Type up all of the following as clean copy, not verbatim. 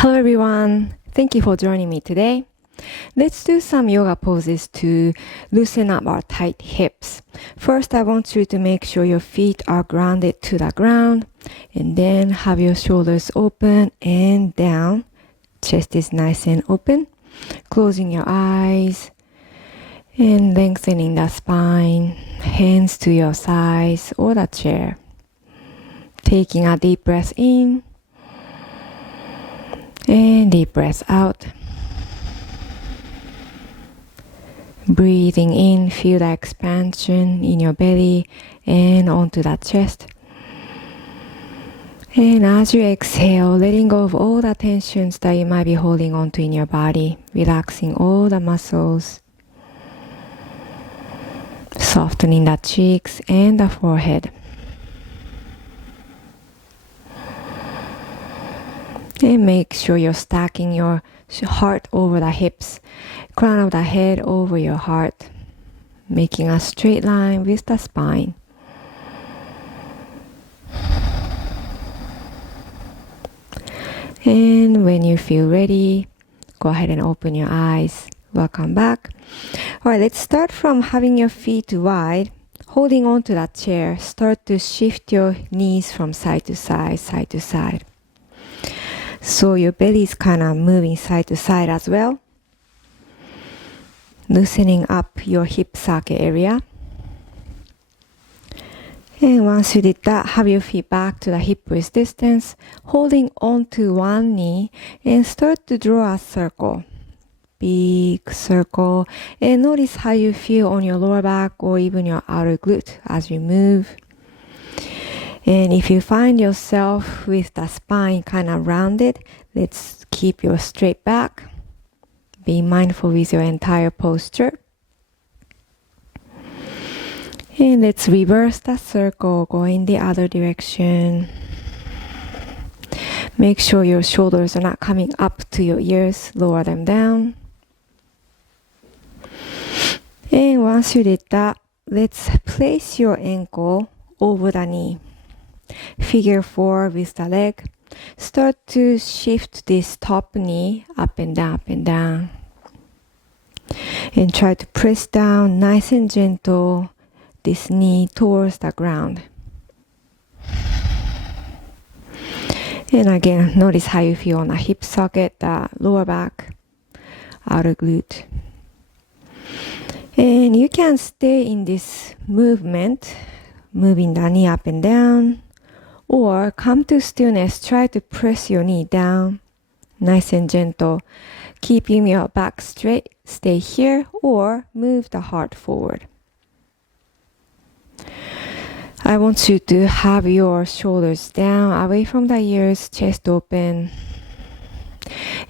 Hello everyone, thank you for joining me today. Let's do some yoga poses to loosen up our tight hips. First, I want you to make sure your feet are grounded to the ground and then have your shoulders open and down. Chest is nice and open. Closing your eyes and lengthening the spine. Hands to your sides or the chair. Taking a deep breath in. And deep breath out. Breathing in, feel the expansion in your belly and onto the chest. And as you exhale, letting go of all the tensions that you might be holding onto in your body, relaxing all the muscles, softening the cheeks and the forehead. And make sure you're stacking your heart over the hips, crown of the head over your heart, making a straight line with the spine. And when you feel ready, go ahead and open your eyes. Welcome back. Alright, let's start from having your feet wide, holding on to that chair. Start to shift your knees from side to side, side to side. So your belly is kind of moving side to side as well. Loosening up your hip socket area. And once you did that, have your feet back to the hip width distance, holding on to one knee and start to draw a circle. Big circle. And notice how you feel on your lower back or even your outer glute as you move. And if you find yourself with the spine kind of rounded, let's keep your straight back. Be mindful with your entire posture. And let's reverse the circle, go in the other direction. Make sure your shoulders are not coming up to your ears, lower them down. And once you did that, let's place your ankle over the knee. Figure 4 with the leg. Start to shift this top knee up and down, up and down. And try to press down nice and gentle this knee towards the ground. And again, notice how you feel on the hip socket, the lower back, outer glute. And you can stay in this movement, moving the knee up and down. Or come to stillness, try to press your knee down, nice and gentle, keeping your back straight, stay here, or move the heart forward. I want you to have your shoulders down, away from the ears, chest open,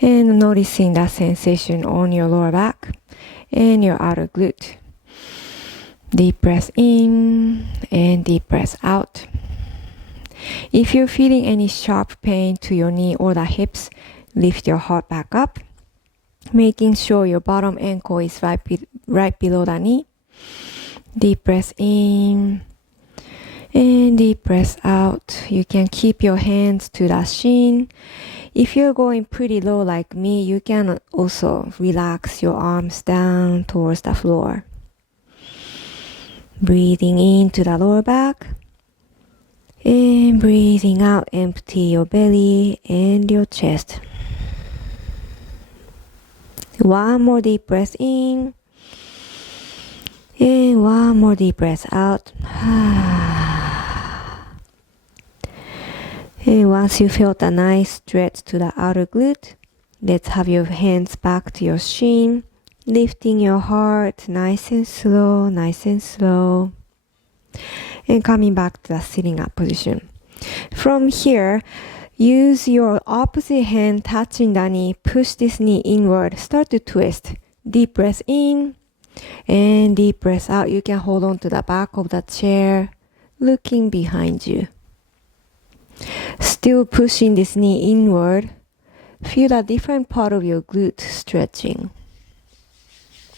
and noticing that sensation on your lower back and your outer glute. Deep breath in and deep breath out. If you're feeling any sharp pain to your knee or the hips, lift your heart back up, making sure your bottom ankle is right below the knee. Deep breath in and deep breath out. You can keep your hands to the shin. If you're going pretty low like me, you can also relax your arms down towards the floor. Breathing into the lower back. And breathing out, empty your belly and your chest. One more deep breath in. And one more deep breath out. And once you felt a nice stretch to the outer glute, let's have your hands back to your shin. Lifting your heart nice and slow, nice and slow. And coming back to the sitting up position. From here, use your opposite hand touching the knee. Push this knee inward. Start to twist. Deep breath in and deep breath out. You can hold on to the back of the chair, looking behind you. Still pushing this knee inward. Feel a different part of your glute stretching.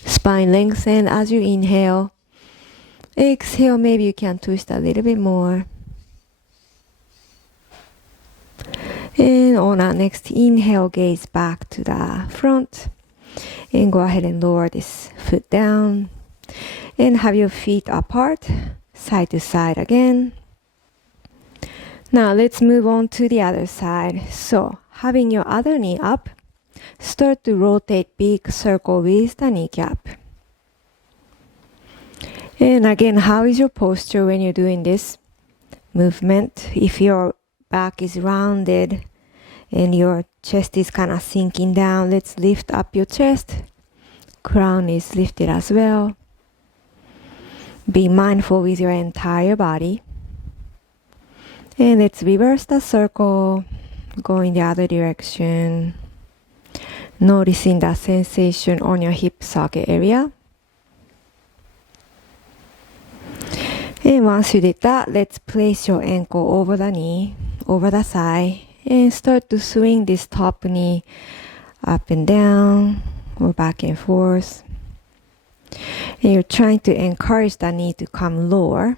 Spine lengthen as you inhale. Exhale, maybe you can twist a little bit more. And on our next inhale, gaze back to the front. And go ahead and lower this foot down. And have your feet apart, side to side again. Now let's move on to the other side. So having your other knee up, start to rotate big circle with the kneecap. And again, how is your posture when you're doing this movement? If your back is rounded and your chest is kind of sinking down, let's lift up your chest. Crown is lifted as well. Be mindful with your entire body. And let's reverse the circle, go in the other direction. Noticing the sensation on your hip socket area. And once you did that, let's place your ankle over the knee, over the side, and start to swing this top knee up and down or back and forth. And you're trying to encourage the knee to come lower.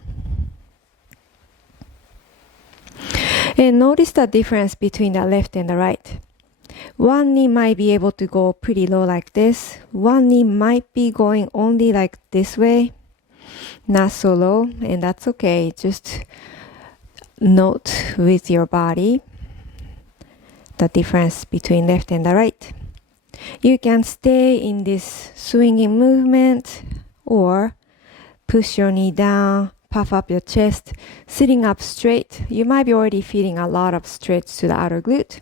And notice the difference between the left and the right. One knee might be able to go pretty low like this. One knee might be going only like this way, not so low, and that's okay. Just note with your body the difference between left and the right. You can stay in this swinging movement or push your knee down, puff up your chest, sitting up straight. You might be already feeling a lot of stretch to the outer glute.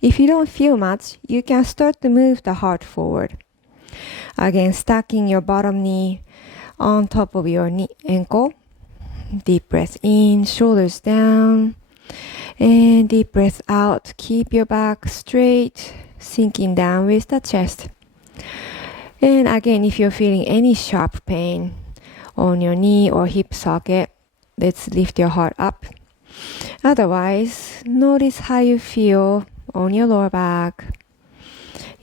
If you don't feel much, you can start to move the heart forward. Again, stacking your bottom knee on top of your knee ankle. Deep breath in, shoulders down. And deep breath out. Keep your back straight, sinking down with the chest. And again, if you're feeling any sharp pain on your knee or hip socket, let's lift your heart up. Otherwise, notice how you feel on your lower back,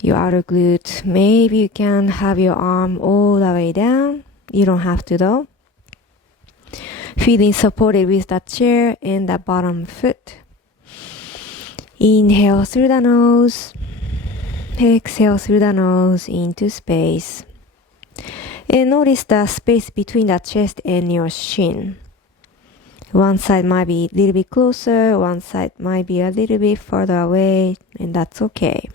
your outer glute. Maybe you can have your arm all the way down. You don't have to though. Feeling supported with the chair and the bottom foot. Inhale through the nose. Exhale through the nose into space. And notice the space between the chest and your shin. One side might be a little bit closer, one side might be a little bit further away, and that's okay.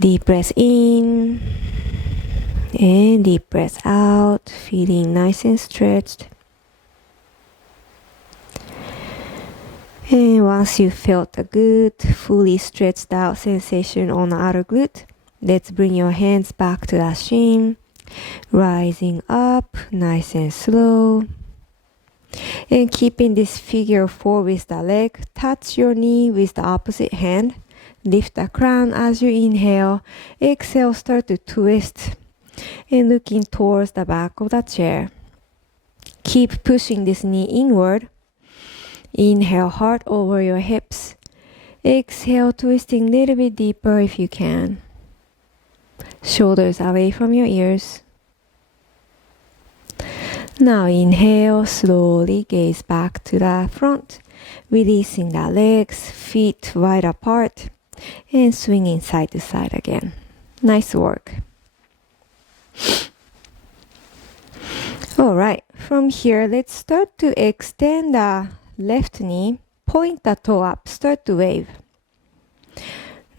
Deep breath in and deep breath out, feeling nice and stretched. And once you felt a good, fully stretched out sensation on the outer glute, let's bring your hands back to the shin, rising up, nice and slow. And keeping this figure 4 with the leg, touch your knee with the opposite hand. Lift the crown as you inhale. Exhale, start to twist. And looking towards the back of the chair. Keep pushing this knee inward. Inhale, heart over your hips. Exhale, twisting a little bit deeper if you can. Shoulders away from your ears. Now inhale, slowly gaze back to the front, releasing the legs, feet wide apart, and swinging side to side again. Nice work. Alright, from here, let's start to extend the left knee, point the toe up, start to wave.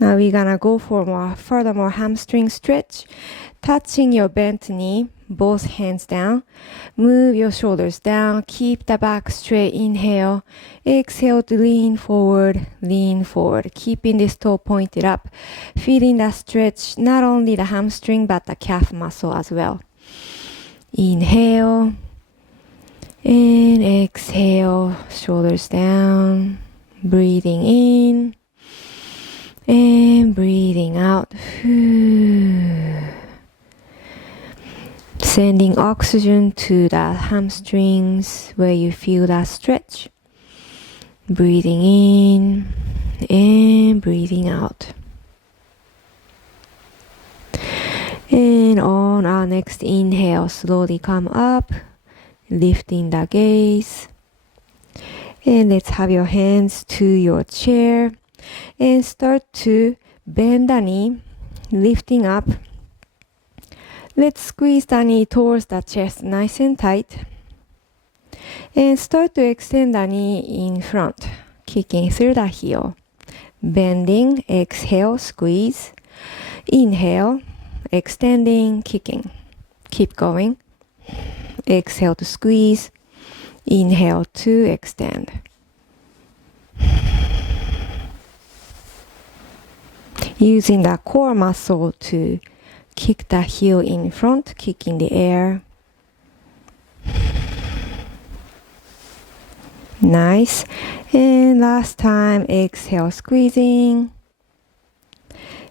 Now we're gonna go for furthermore hamstring stretch. Touching your bent knee, both hands down. Move your shoulders down. Keep the back straight. Inhale. Exhale to lean forward. Lean forward. Keeping this toe pointed up. Feeling the stretch, not only the hamstring, but the calf muscle as well. Inhale. And exhale. Shoulders down. Breathing in. And breathing out. Sending oxygen to the hamstrings where you feel that stretch. Breathing in and breathing out. And on our next inhale, slowly come up, lifting the gaze. And let's have your hands to your chair and start to bend the knee, lifting up. Let's squeeze the knee towards the chest nice and tight. And start to extend the knee in front, kicking through the heel. Bending, exhale, squeeze. Inhale, extending, kicking. Keep going. Exhale to squeeze. Inhale to extend. Using the core muscle to kick the heel in front, kick in the air. Nice. And last time, exhale, squeezing.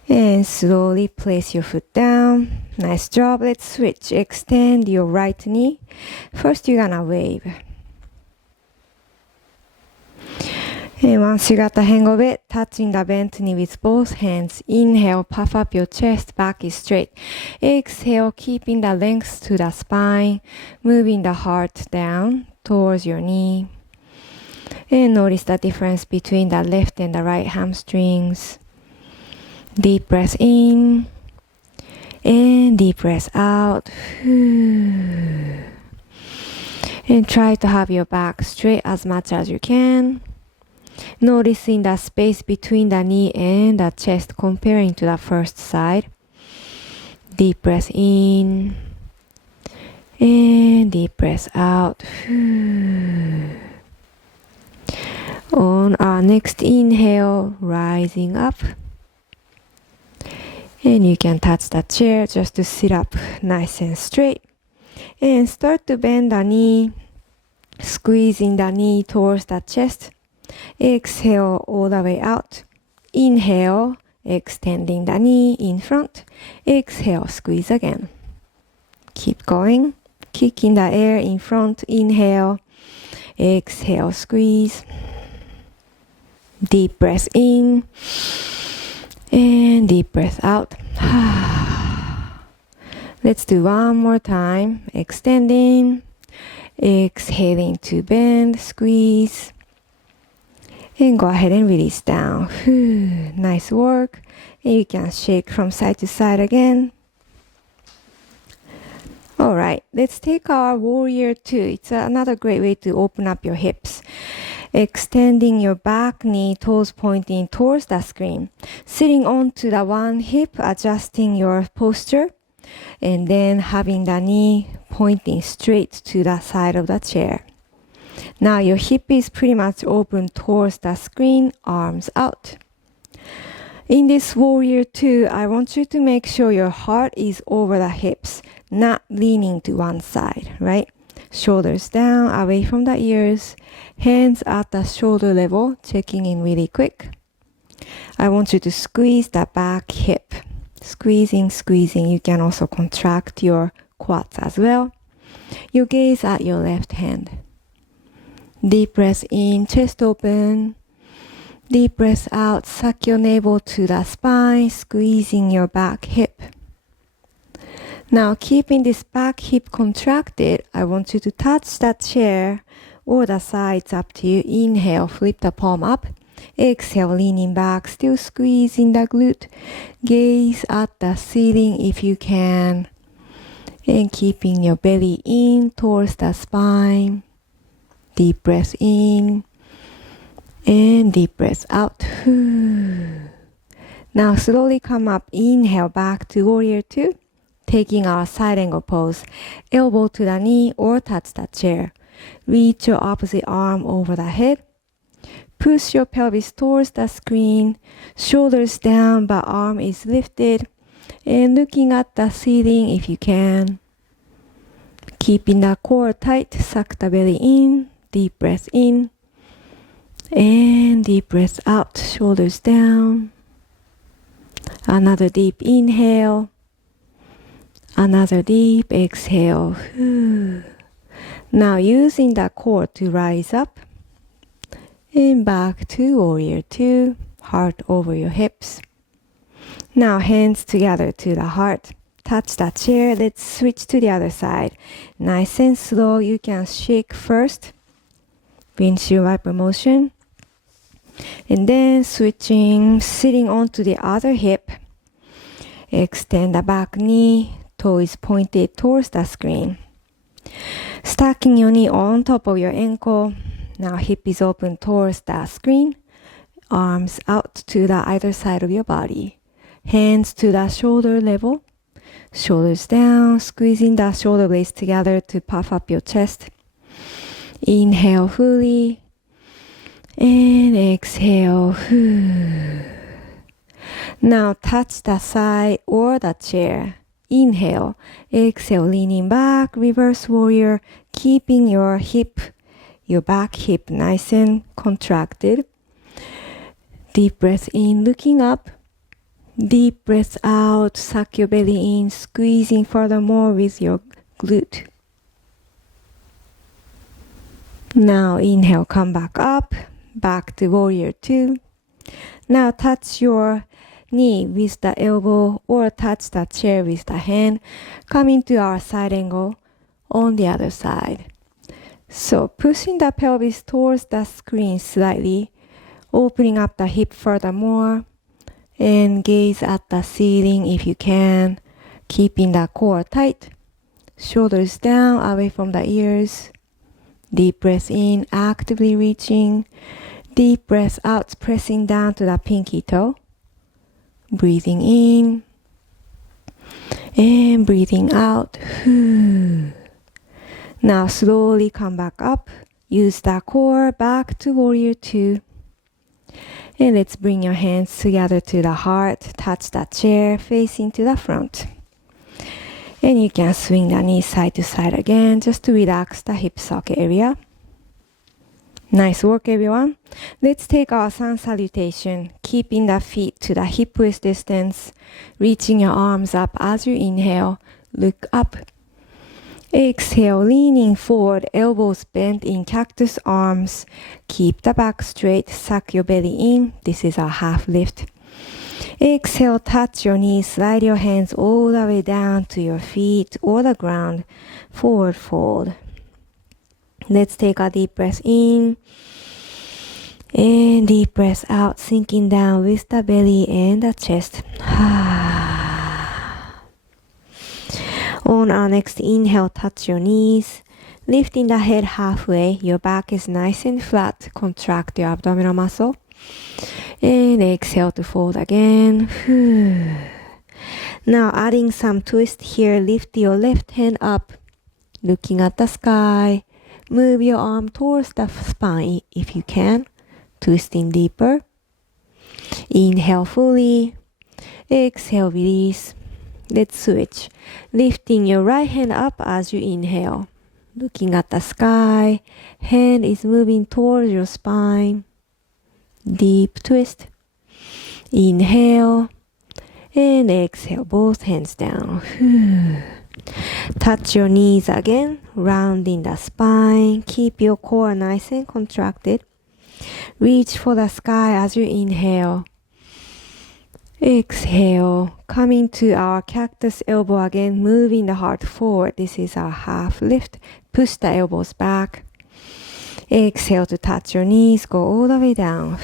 And slowly place your foot down. Nice job. Let's switch. Extend your right knee. First, you're gonna wave. And once you got the hang of it, touching the bent knee with both hands. Inhale, puff up your chest, back is straight. Exhale, keeping the length to the spine, moving the heart down towards your knee. And notice the difference between the left and the right hamstrings. Deep breath in and deep breath out. And try to have your back straight as much as you can. Noticing the space between the knee and the chest comparing to the first side. Deep breath in and deep breath out. On our next inhale, rising up. And you can touch the chair just to sit up nice and straight. And start to bend the knee, squeezing the knee towards the chest. Exhale all the way out. Inhale, extending the knee in front. Exhale, squeeze again. Keep going. Kick in the air in front. Inhale. Exhale, squeeze. Deep breath in. And deep breath out. Let's do one more time. Extending. Exhaling to bend, squeeze. And go ahead and release down. Nice work. And you can shake from side to side again. Alright, let's take our warrior 2. It's another great way to open up your hips. Extending your back knee, toes pointing towards the screen. Sitting onto the one hip, adjusting your posture. And then having the knee pointing straight to the side of the chair. Now your hip is pretty much open towards the screen, arms out. In this warrior 2, I want you to make sure your heart is over the hips, not leaning to one side, right? Shoulders down, away from the ears, hands at the shoulder level, checking in really quick. I want you to squeeze the back hip. Squeezing, squeezing. You can also contract your quads as well. Your gaze at your left hand. Deep breath in, chest open. Deep breath out, suck your navel to the spine, squeezing your back hip. Now, keeping this back hip contracted, I want you to touch that chair or the sides, up to you. Inhale, flip the palm up. Exhale, leaning back, still squeezing the glute. Gaze at the ceiling if you can. And keeping your belly in towards the spine. Deep breath in. And deep breath out. Now slowly come up. Inhale back to warrior 2. Taking our side angle pose. Elbow to the knee or touch the chair. Reach your opposite arm over the head. Push your pelvis towards the screen. Shoulders down but arm is lifted. And looking at the ceiling if you can. Keeping the core tight. Suck the belly in. Deep breath in. And deep breath out. Shoulders down. Another deep inhale. Another deep exhale. Now using the core to rise up. And back to warrior 2. Heart over your hips. Now hands together to the heart. Touch the chair. Let's switch to the other side. Nice and slow. You can shake first. windshield wiper motion. And then switching, sitting onto the other hip. Extend the back knee, toe is pointed towards the screen. Stacking your knee on top of your ankle. Now hip is open towards the screen. Arms out to the either side of your body. Hands to the shoulder level. Shoulders down, squeezing the shoulder blades together to puff up your chest. Inhale fully. And exhale. Now touch the side or the chair. Inhale. Exhale, leaning back, reverse warrior, keeping your back hip nice and contracted. Deep breath in, looking up. Deep breath out, suck your belly in, squeezing furthermore with your glute. Now inhale, come back up, back to warrior 2. Now touch your knee with the elbow or touch the chair with the hand, coming to our side angle on the other side. So pushing the pelvis towards the screen slightly, opening up the hip furthermore, and gaze at the ceiling if you can, keeping the core tight, shoulders down away from the ears. Deep breath in, actively reaching. Deep breath out, pressing down to the pinky toe. Breathing in and breathing out. Now slowly come back up. Use the core back to warrior 2. And let's bring your hands together to the heart. Touch the chair facing to the front. And you can swing the knee side to side again just to relax the hip socket area. Nice work, everyone. Let's take our sun salutation, keeping the feet to the hip width distance, reaching your arms up as you inhale. Look up. Exhale, leaning forward, elbows bent in cactus arms. Keep the back straight, suck your belly in. This is our half lift. Exhale, touch your knees, slide your hands all the way down to your feet or the ground. Forward fold. Let's take a deep breath in. And deep breath out, sinking down with the belly and the chest. On our next inhale, touch your knees. Lifting the head halfway, your back is nice and flat. Contract your abdominal muscle. And exhale to fold again. Now adding some twist here, lift your left hand up, looking at the sky. Move your arm towards the spine if you can. Twisting deeper. Inhale fully. Exhale, release. Let's switch. Lifting your right hand up as you inhale. Looking at the sky. Hand is moving towards your spine. Deep twist. Inhale. And exhale, both hands down. Touch your knees again, rounding the spine. Keep your core nice and contracted. Reach for the sky as you inhale. Exhale, coming to our cactus elbow again, moving the heart forward. This is our half lift. Push the elbows back. Exhale to touch your knees, go all the way down.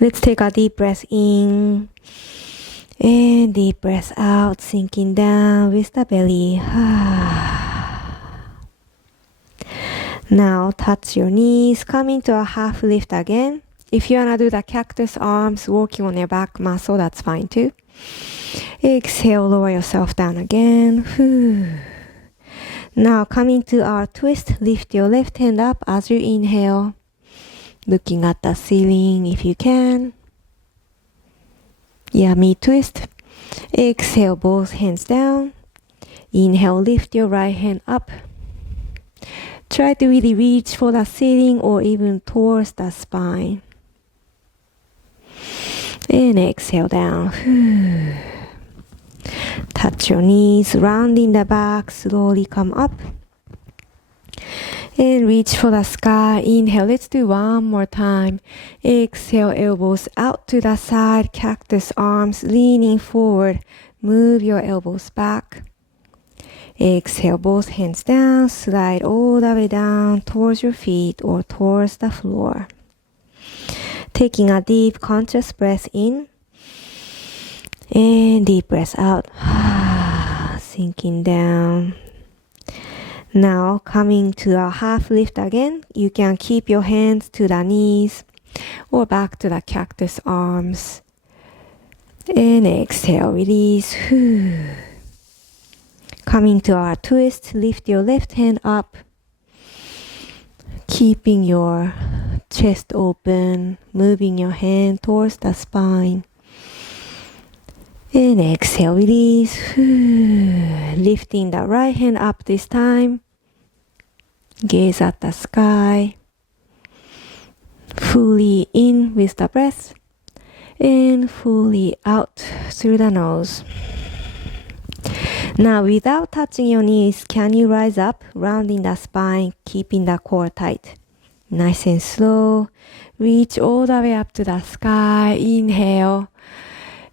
Let's take a deep breath in. And deep breath out, sinking down with the belly. Now touch your knees, coming to a half lift again. If you wanna do the cactus arms, working on your back muscle, that's fine too. Exhale, lower yourself down again. Now coming to our twist, lift your left hand up as you inhale. Looking at the ceiling if you can. Yummy twist. Exhale, both hands down. Inhale, lift your right hand up. Try to really reach for the ceiling or even towards the spine. And exhale down. Touch your knees, rounding the back, slowly come up. And reach for the sky. Inhale, let's do one more time. Exhale, elbows out to the side, cactus arms leaning forward. Move your elbows back. Exhale, both hands down, slide all the way down towards your feet or towards the floor. Taking a deep conscious breath in and deep breath out. Sinking down. Now coming to a half lift again. You can keep your hands to the knees or back to the cactus arms. And exhale, release. Coming to our twist, lift your left hand up, keeping your chest open, moving your hand towards the spine. And exhale, release. Lifting the right hand up this time. Gaze at the sky. Fully in with the breath. And fully out through the nose. Now, without touching your knees, can you rise up, rounding the spine, keeping the core tight? Nice and slow. Reach all the way up to the sky. Inhale.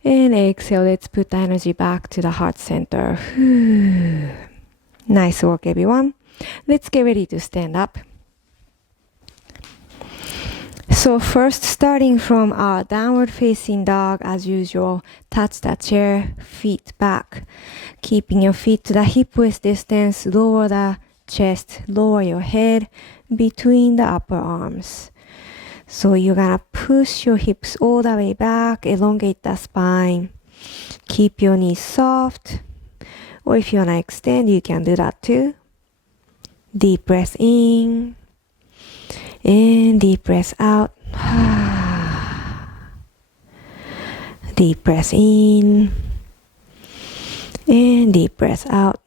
And exhale. Let's put the energy back to the heart center. Nice work, everyone. Let's get ready to stand up. So first, starting from our downward facing dog, as usual, touch the chair, feet back. Keeping your feet to the hip width distance, lower the chest, lower your head between the upper arms. So you're gonna push your hips all the way back, elongate the spine. Keep your knees soft, or if you wanna extend, you can do that too. Deep breath in. And deep breath out. Deep breath in. And deep breath out.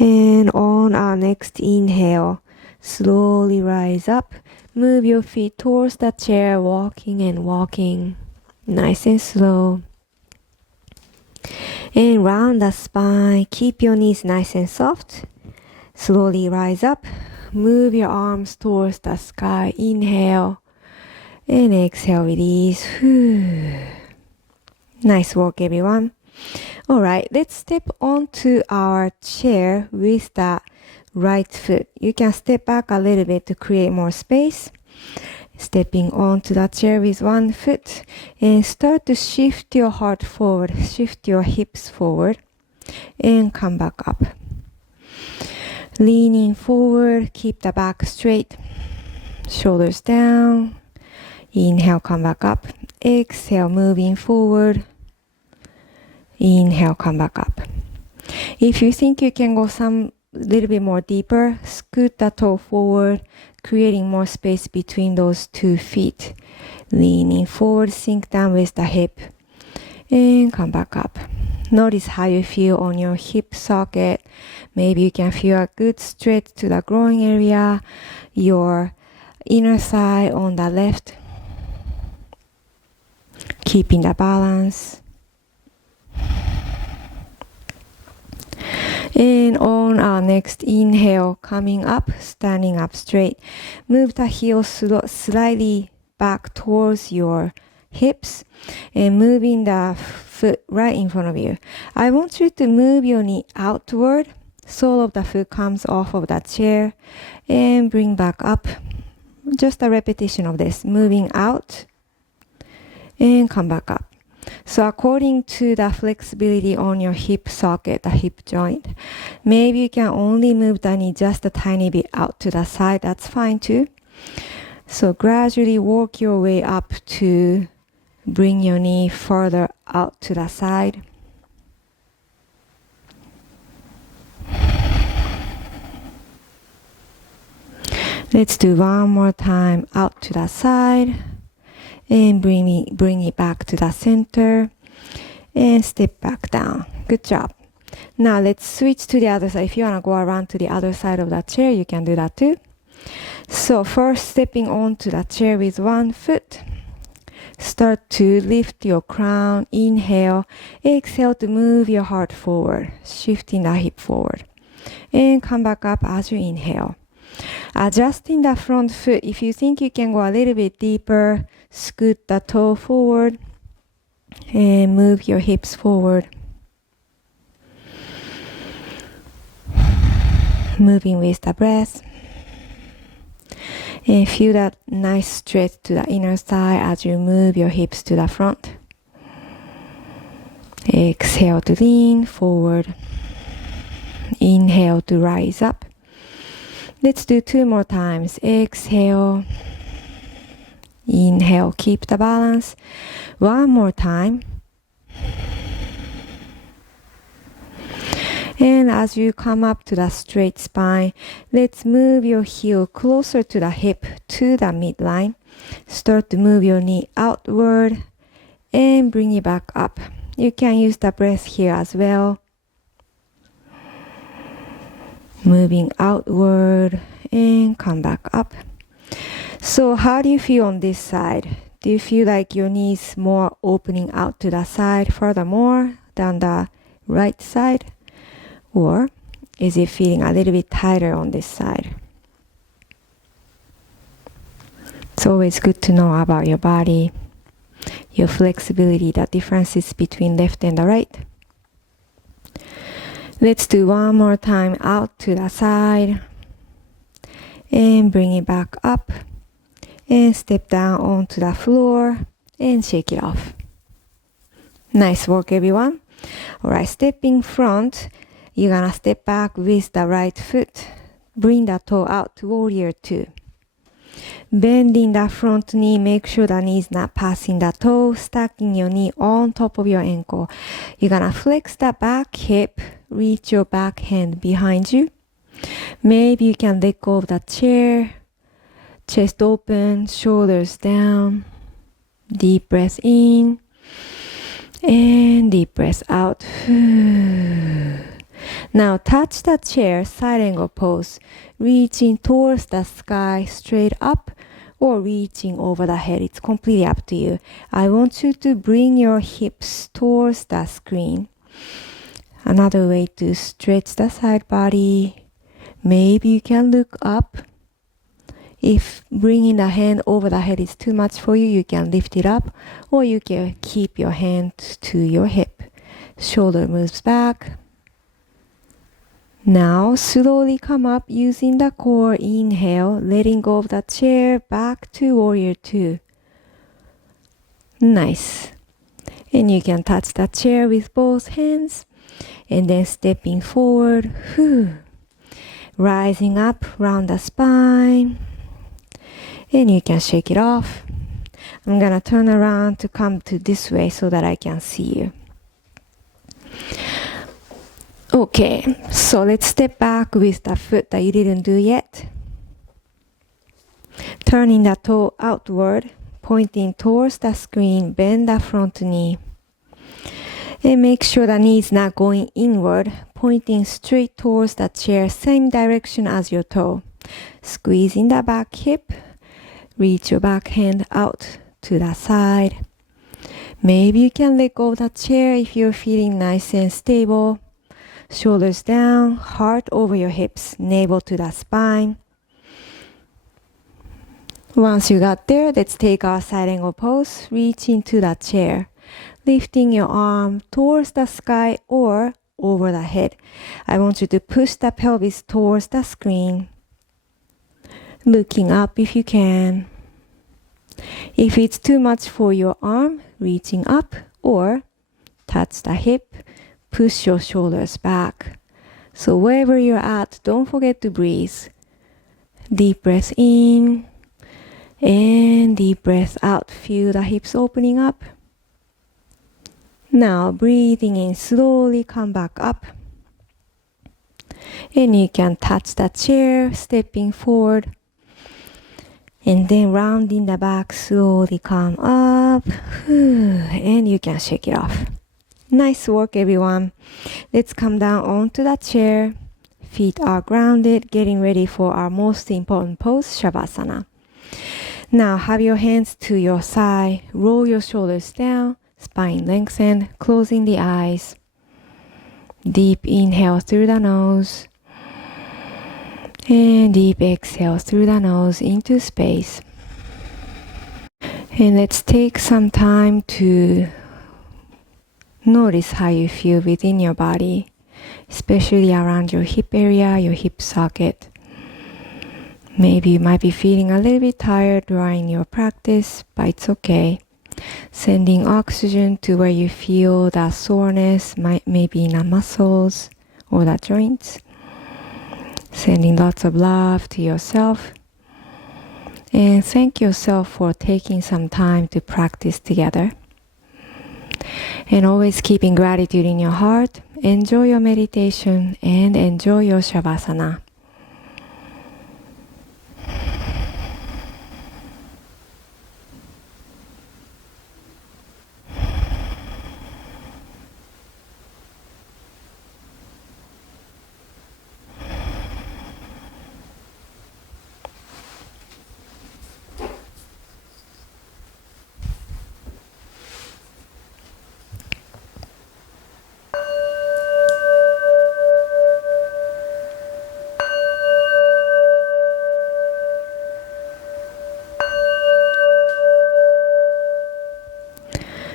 And on our next inhale, slowly rise up. Move your feet towards the chair, walking and walking. Nice and slow. And round the spine. Keep your knees nice and soft. Slowly rise up. Move your arms towards the sky. Inhale. And exhale, release. Nice work, everyone. Alright, let's step onto our chair with the right foot. You can step back a little bit to create more space. Stepping onto the chair with one foot. And start to shift your heart forward. Shift your hips forward. And come back up. Leaning forward, keep the back straight, shoulders down. Inhale, come back up. Exhale, moving forward. Inhale, come back up. If you think you can go some little bit more deeper, scoot the toe forward, creating more space between those 2 feet. Leaning forward, sink down with the hip, and come back up. Notice how you feel on your hip socket. Maybe you can feel a good stretch to the groin area, your inner thigh on the left. Keeping the balance. And on our next inhale, coming up, standing up straight. Move the heels slightly back towards your hips and moving the foot right in front of you. I want you to move your knee outward. Sole of the foot comes off of the chair and bring back up. Just a repetition of this. Moving out and come back up. So according to the flexibility on your hip socket, the hip joint, maybe you can only move the knee just a tiny bit out to the side. That's fine too. So gradually work your way up to bring your knee further out to the side. Let's do one more time. Out to the side. And bring it back to the center. And step back down. Good job. Now let's switch to the other side. If you want to go around to the other side of the chair, you can do that too. So first, stepping onto the chair with one foot. Start to lift your crown. Inhale. Exhale to move your heart forward. Shifting the hip forward. And come back up as you inhale. Adjusting the front foot. If you think you can go a little bit deeper, scoot the toe forward. And move your hips forward. Moving with the breath. And feel that nice stretch to the inner thigh as you move your hips to the front. Exhale to lean forward. Inhale to rise up. Let's do 2 more times. Exhale. Inhale, keep the balance. 1 more time. And as you come up to the straight spine, let's move your heel closer to the hip, to the midline. Start to move your knee outward and bring it back up. You can use the breath here as well. Moving outward and come back up. So how do you feel on this side? Do you feel like your knees more opening out to the side furthermore than the right side? Or is it feeling a little bit tighter on this side? It's always good to know about your body, your flexibility, the differences between left and the right. Let's do 1 more time out to the side and bring it back up and step down onto the floor and shake it off. Nice work, everyone. All right, stepping front. You're gonna step back with the right foot. Bring the toe out to warrior 2. Bending the front knee, make sure the knee is not passing the toe, stacking your knee on top of your ankle. You're gonna flex the back hip, reach your back hand behind you. Maybe you can let go of the chair, chest open, shoulders down. Deep breath in and deep breath out. Now touch the chair, side angle pose, reaching towards the sky straight up or reaching over the head. It's completely up to you. I want you to bring your hips towards the screen. Another way to stretch the side body. Maybe you can look up. If bringing the hand over the head is too much for you, you can lift it up or you can keep your hand to your hip. Shoulder moves back. Now slowly come up using the core. Inhale, letting go of the chair, back to warrior 2. Nice. And you can touch the chair with both hands and then stepping forward. Rising up, round the spine. And you can shake it off. I'm gonna turn around to come to this way so that I can see you. Okay, so let's step back with the foot that you didn't do yet. Turning the toe outward, pointing towards the screen, bend the front knee. And make sure the knee is not going inward, pointing straight towards the chair, same direction as your toe. Squeezing the back hip, reach your back hand out to the side. Maybe you can let go of the chair if you're feeling nice and stable. Shoulders down, heart over your hips, navel to the spine. Once you got there, let's take our side angle pose. Reach into the chair, lifting your arm towards the sky or over the head. I want you to push the pelvis towards the screen. Looking up if you can. If it's too much for your arm, reaching up or touch the hip. Push your shoulders back. So wherever you're at, don't forget to breathe. Deep breath in and deep breath out. Feel the hips opening up. Now breathing in, slowly come back up. And you can touch the chair, stepping forward. And then rounding the back, slowly come up. And you can shake it off. Nice work, everyone. Let's come down onto the chair. Feet are grounded, getting ready for our most important pose, Shavasana. Now have your hands to your side. Roll your shoulders down, spine lengthened, closing the eyes. Deep inhale through the nose. And deep exhale through the nose into space. And let's take some time to Notice how you feel within your body, especially around your hip area, your hip socket. Maybe you might be feeling a little bit tired during your practice, but it's okay. Sending oxygen to where you feel that soreness, maybe in the muscles or the joints. Sending lots of love to yourself. And thank yourself for taking some time to practice together. And always keeping gratitude in your heart. Enjoy your meditation and enjoy your Shavasana.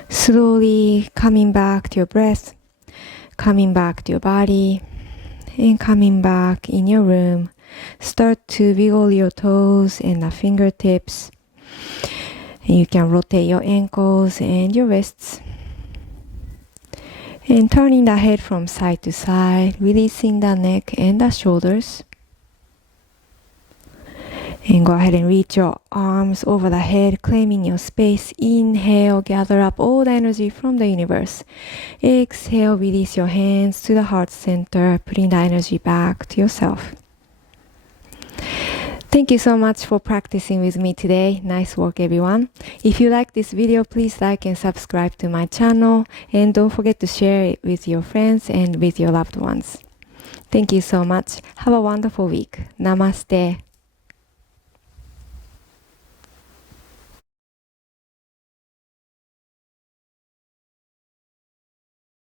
Slowly coming back to your breath, coming back to your body, and coming back in your room. Start to wiggle your toes and the fingertips. And you can rotate your ankles and your wrists. And turning the head from side to side, releasing the neck and the shoulders. And go ahead and reach your arms over the head, claiming your space. Inhale, gather up all the energy from the universe. Exhale, release your hands to the heart center, putting the energy back to yourself. Thank you so much for practicing with me today. Nice work, everyone. If you like this video, please like and subscribe to my channel. And don't forget to share it with your friends and with your loved ones. Thank you so much. Have a wonderful week. Namaste.